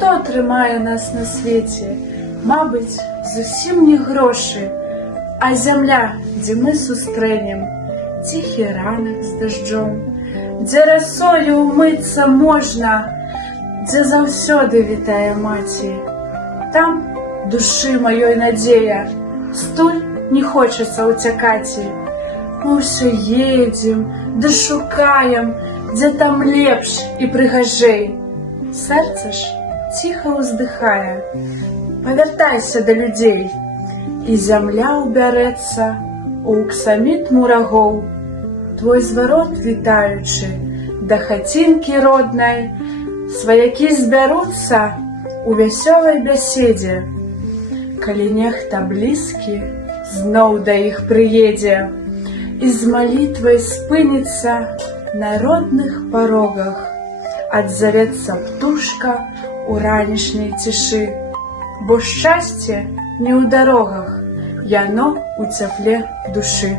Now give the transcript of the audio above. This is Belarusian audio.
Што трымае нас на свеце? Мабыць, зусім не грошы, а зямля, дзе мы сустрэнем ціхі ранак з дажджом, дзе расою умыцца можна, дзе заўсёды вітае маці. Там душы маёй надзея, стуль не хочацца ўцякаці. Мы ўсё едзем, ды шукаем, дзе там лепш і прыгажэй. Сэрца ж ціха ўздыхае: павяртайся да людзей. І зямля ўбярэцца у аксаміт мурагоў, твой зварот вітаючы, да хацінкі роднай, сваякі збяруцца у вясёлай бяседзе. Калі нехта блізкі зноў да іх прыедзе і з малітвай спыніцца на родных парогах, адзавецца птушка у ранішняй цішы, бо шчасце не ў дарогах, яно ў цяпле душы.